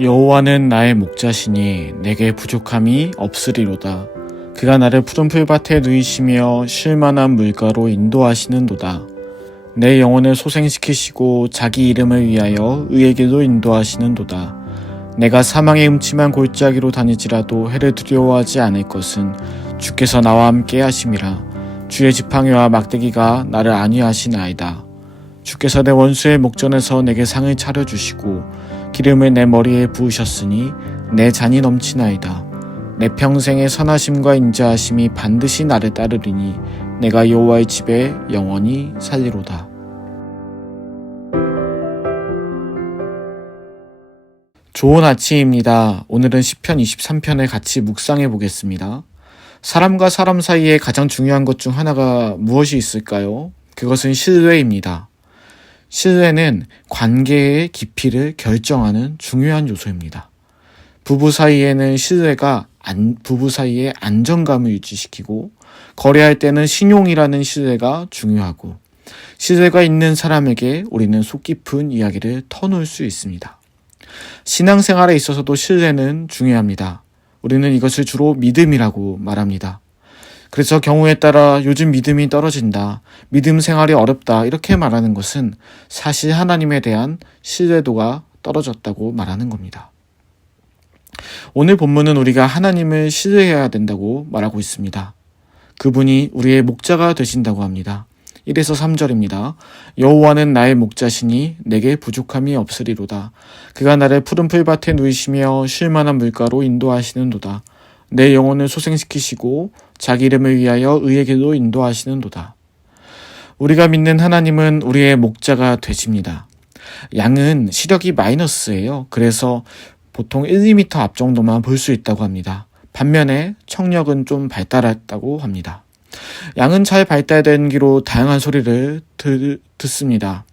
여호와는 나의 목자시니 내게 부족함이 없으리로다. 그가 나를 푸른 풀밭에 누이시며 쉴만한 물가로 인도하시는도다. 내 영혼을 소생시키시고 자기 이름을 위하여 의에게로 인도하시는도다. 내가 사망의 음침한 골짜기로 다니지라도 해를 두려워하지 않을 것은 주께서 나와 함께 하심이라. 주의 지팡이와 막대기가 나를 안위하시나이다. 주께서 내 원수의 목전에서 내게 상을 차려주시고 기름을 내 머리에 부으셨으니 내 잔이 넘치나이다. 내 평생의 선하심과 인자하심이 반드시 나를 따르리니 내가 여호와의 집에 영원히 살리로다. 좋은 아침입니다. 오늘은 시편 23편을 같이 묵상해 보겠습니다. 사람과 사람 사이에 가장 중요한 것 중 하나가 무엇이 있을까요? 그것은 신뢰입니다. 신뢰는 관계의 깊이를 결정하는 중요한 요소입니다. 부부 사이에는 신뢰가 부부 사이에 안정감을 유지시키고, 거래할 때는 신용이라는 신뢰가 중요하고, 신뢰가 있는 사람에게 우리는 속 깊은 이야기를 터놓을 수 있습니다. 신앙생활에 있어서도 신뢰는 중요합니다. 우리는 이것을 주로 믿음이라고 말합니다. 그래서 경우에 따라 요즘 믿음이 떨어진다, 믿음 생활이 어렵다 이렇게 말하는 것은 사실 하나님에 대한 신뢰도가 떨어졌다고 말하는 겁니다. 오늘 본문은 우리가 하나님을 신뢰해야 된다고 말하고 있습니다. 그분이 우리의 목자가 되신다고 합니다. 1에서 3절입니다. 여호와는 나의 목자시니 내게 부족함이 없으리로다. 그가 나를 푸른 풀밭에 누이시며 쉴만한 물가로 인도하시는도다. 내 영혼을 소생시키시고 자기 이름을 위하여 의에게로 인도하시는도다. 우리가 믿는 하나님은 우리의 목자가 되십니다. 양은 시력이 마이너스예요. 그래서 보통 1, 2m 앞 정도만 볼 수 있다고 합니다. 반면에 청력은 좀 발달했다고 합니다. 양은 잘 발달된 귀로 다양한 소리를 듣습니다.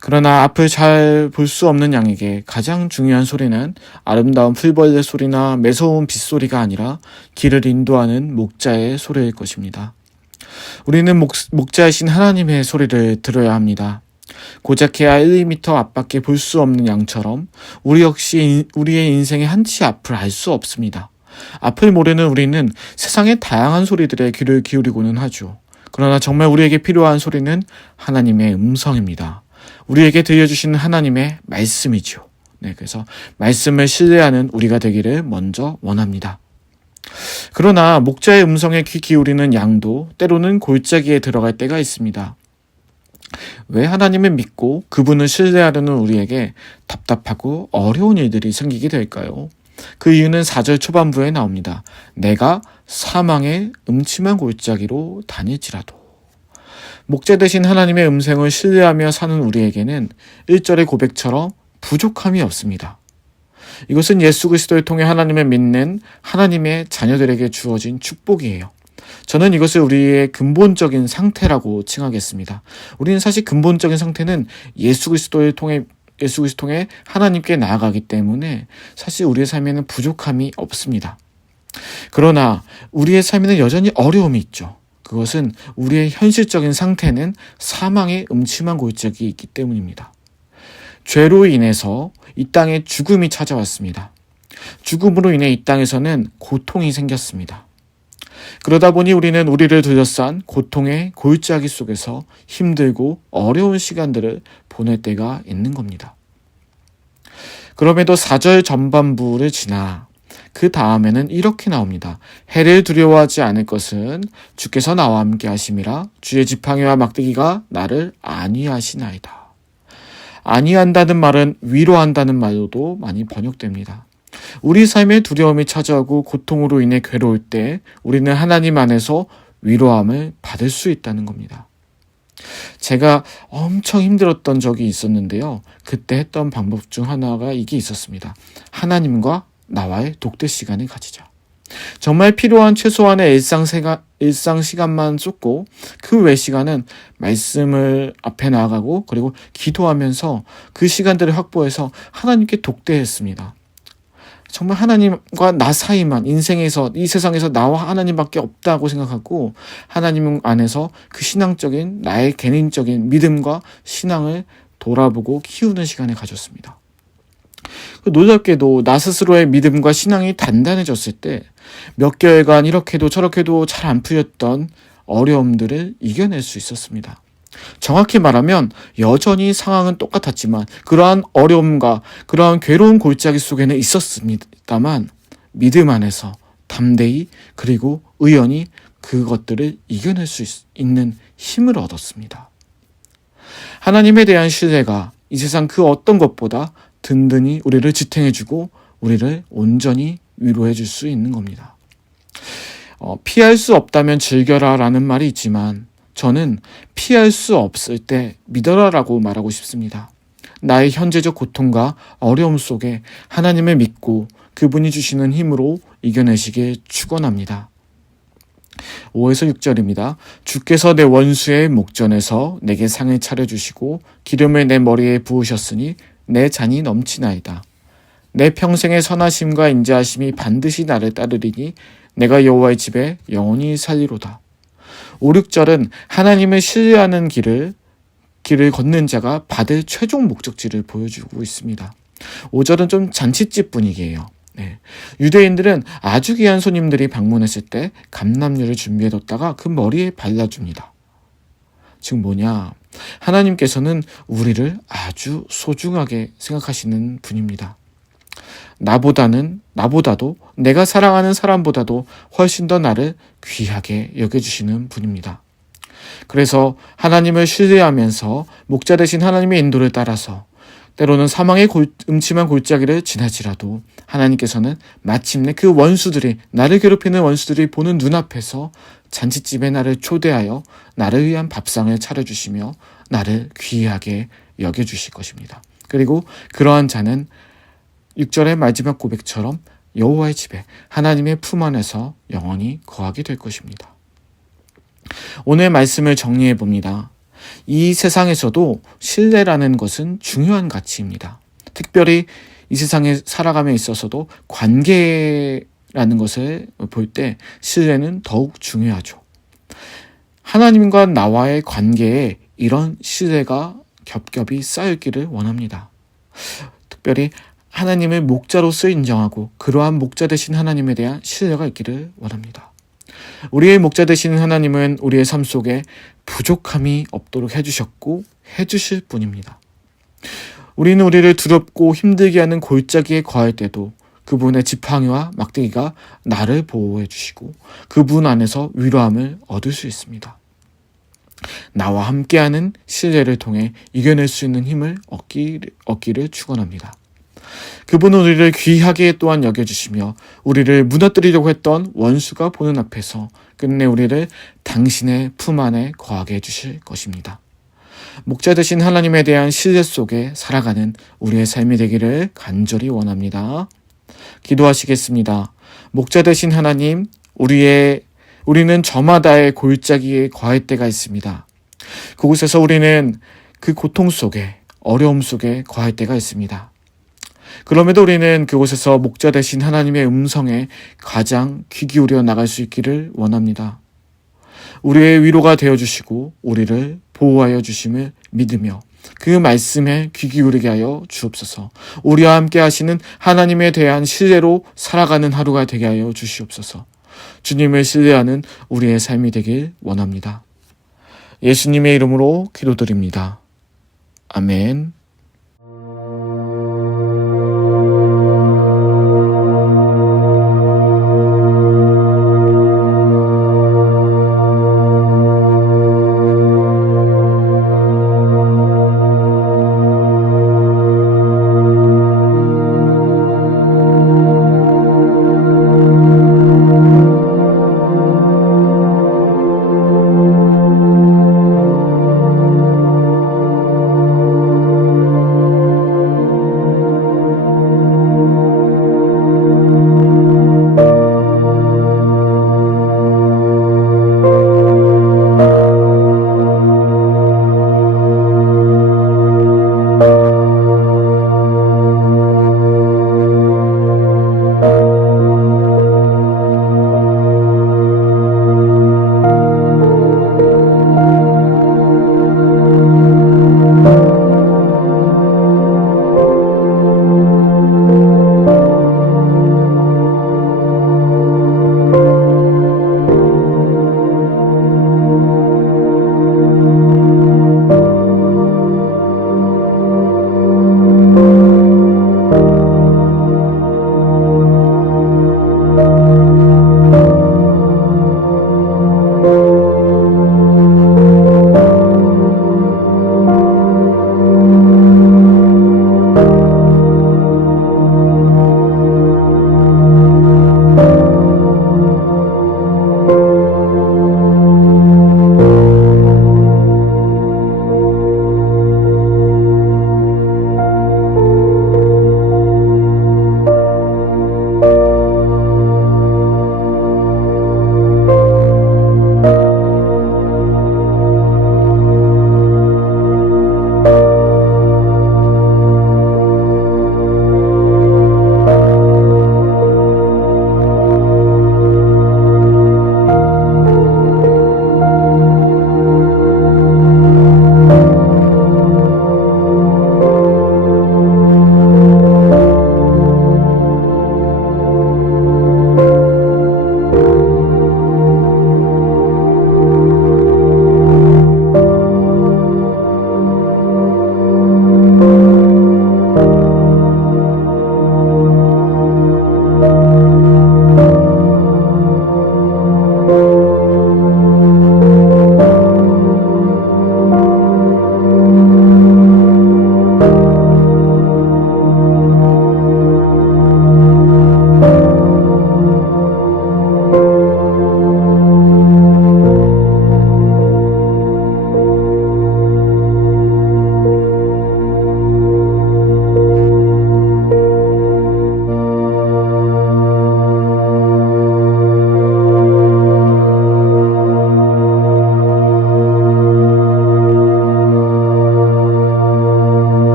그러나 앞을 잘 볼 수 없는 양에게 가장 중요한 소리는 아름다운 풀벌레 소리나 매서운 빗소리가 아니라 길을 인도하는 목자의 소리일 것입니다. 우리는 목자이신 하나님의 소리를 들어야 합니다. 고작해야 1, 2m 앞밖에 볼 수 없는 양처럼 우리 역시 우리의 인생의 한치 앞을 알 수 없습니다. 앞을 모르는 우리는 세상의 다양한 소리들에 귀를 기울이고는 하죠. 그러나 정말 우리에게 필요한 소리는 하나님의 음성입니다. 우리에게 들려주시는 하나님의 말씀이죠. 그래서 말씀을 신뢰하는 우리가 되기를 먼저 원합니다. 그러나 목자의 음성에 귀 기울이는 양도 때로는 골짜기에 들어갈 때가 있습니다. 왜 하나님을 믿고 그분을 신뢰하려는 우리에게 답답하고 어려운 일들이 생기게 될까요? 그 이유는 4절 초반부에 나옵니다. 내가 사망의 음침한 골짜기로 다닐지라도. 목자 되신 하나님의 음성을 신뢰하며 사는 우리에게는 1절의 고백처럼 부족함이 없습니다. 이것은 예수 그리스도를 통해 하나님을 믿는 하나님의 자녀들에게 주어진 축복이에요. 저는 이것을 우리의 근본적인 상태라고 칭하겠습니다. 우리는 사실 근본적인 상태는 예수 그리스도를 통해 하나님께 나아가기 때문에 사실 우리의 삶에는 부족함이 없습니다. 그러나 우리의 삶에는 여전히 어려움이 있죠. 그것은 우리의 현실적인 상태는 사망의 음침한 골짜기에 있기 때문입니다. 죄로 인해서 이 땅에 죽음이 찾아왔습니다. 죽음으로 인해 이 땅에서는 고통이 생겼습니다. 그러다 보니 우리는 우리를 둘러싼 고통의 골짜기 속에서 힘들고 어려운 시간들을 보낼 때가 있는 겁니다. 그럼에도 4절 전반부를 지나 그 다음에는 이렇게 나옵니다. 해를 두려워하지 않을 것은 주께서 나와 함께 하심이라. 주의 지팡이와 막대기가 나를 안위하시나이다. 안위한다는 말은 위로한다는 말로도 많이 번역됩니다. 우리 삶에 두려움이 찾아오고 고통으로 인해 괴로울 때 우리는 하나님 안에서 위로함을 받을 수 있다는 겁니다. 제가 엄청 힘들었던 적이 있었는데요. 그때 했던 방법 중 하나가 이게 있었습니다. 하나님과 나와의 독대 시간을 가지자. 정말 필요한 최소한의 일상 시간만 쏟고 그 외 시간은 말씀을 앞에 나아가고 그리고 기도하면서 그 시간들을 확보해서 하나님께 독대했습니다. 정말 하나님과 나 사이만, 인생에서 이 세상에서 나와 하나님밖에 없다고 생각하고 하나님 안에서 그 신앙적인 나의 개인적인 믿음과 신앙을 돌아보고 키우는 시간을 가졌습니다. 놀랍게도 나 스스로의 믿음과 신앙이 단단해졌을 때 몇 개월간 이렇게도 저렇게도 잘 안 풀렸던 어려움들을 이겨낼 수 있었습니다. 정확히 말하면 여전히 상황은 똑같았지만 그러한 어려움과 그러한 괴로운 골짜기 속에는 있었습니다만 믿음 안에서 담대히 그리고 의연히 그것들을 이겨낼 수 있는 힘을 얻었습니다. 하나님에 대한 신뢰가 이 세상 그 어떤 것보다 든든히 우리를 지탱해주고 우리를 온전히 위로해줄 수 있는 겁니다. 피할 수 없다면 즐겨라 라는 말이 있지만 저는 피할 수 없을 때 믿어라 라고 말하고 싶습니다. 나의 현재적 고통과 어려움 속에 하나님을 믿고 그분이 주시는 힘으로 이겨내시길 축원합니다. 5에서 6절입니다. 주께서 내 원수의 목전에서 내게 상을 차려주시고 기름을 내 머리에 부으셨으니 내 잔이 넘치나이다. 내 평생의 선하심과 인자하심이 반드시 나를 따르리니 내가 여호와의 집에 영원히 살리로다. 5, 6절은 하나님을 신뢰하는 길을 걷는 자가 받을 최종 목적지를 보여주고 있습니다. 5절은 좀 잔치집 분위기예요. 유대인들은 아주 귀한 손님들이 방문했을 때 감람류를 준비해뒀다가 그 머리에 발라줍니다. 즉 뭐냐? 하나님께서는 우리를 아주 소중하게 생각하시는 분입니다. 나보다도 내가 사랑하는 사람보다도 훨씬 더 나를 귀하게 여겨주시는 분입니다. 그래서 하나님을 신뢰하면서 목자 되신 하나님의 인도를 따라서 때로는 사망의 음침한 골짜기를 지나지라도 하나님께서는 마침내 그 원수들이 나를 괴롭히는 원수들이 보는 눈앞에서 잔치집에 나를 초대하여 나를 위한 밥상을 차려주시며 나를 귀하게 여겨주실 것입니다. 그리고 그러한 자는 6절의 마지막 고백처럼 여호와의 집에 하나님의 품 안에서 영원히 거하게 될 것입니다. 오늘 말씀을 정리해 봅니다. 이 세상에서도 신뢰라는 것은 중요한 가치입니다. 특별히 이 세상에 살아감에 있어서도 관계라는 것을 볼 때 신뢰는 더욱 중요하죠. 하나님과 나와의 관계에 이런 신뢰가 겹겹이 쌓였기를 원합니다. 특별히 하나님을 목자로서 인정하고 그러한 목자 되신 하나님에 대한 신뢰가 있기를 원합니다. 우리의 목자 되시는 하나님은 우리의 삶 속에 부족함이 없도록 해주셨고 해주실 분입니다. 우리는 우리를 두렵고 힘들게 하는 골짜기에 거할 때도 그분의 지팡이와 막대기가 나를 보호해 주시고 그분 안에서 위로함을 얻을 수 있습니다. 나와 함께하는 신뢰를 통해 이겨낼 수 있는 힘을 얻기를 축원합니다. 그분은 우리를 귀하게 또한 여겨주시며 우리를 무너뜨리려고 했던 원수가 보는 앞에서 끝내 우리를 당신의 품 안에 거하게 해주실 것입니다. 목자 되신 하나님에 대한 신뢰 속에 살아가는 우리의 삶이 되기를 간절히 원합니다. 기도하시겠습니다. 목자 되신 하나님, 우리는 저마다의 골짜기에 거할 때가 있습니다. 그곳에서 우리는 그 고통 속에 어려움 속에 거할 때가 있습니다. 그럼에도 우리는 그곳에서 목자 되신 하나님의 음성에 가장 귀 기울여 나갈 수 있기를 원합니다. 우리의 위로가 되어주시고 우리를 보호하여 주심을 믿으며 그 말씀에 귀 기울이게 하여 주옵소서. 우리와 함께 하시는 하나님에 대한 신뢰로 살아가는 하루가 되게 하여 주시옵소서. 주님을 신뢰하는 우리의 삶이 되길 원합니다. 예수님의 이름으로 기도드립니다. 아멘.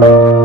니다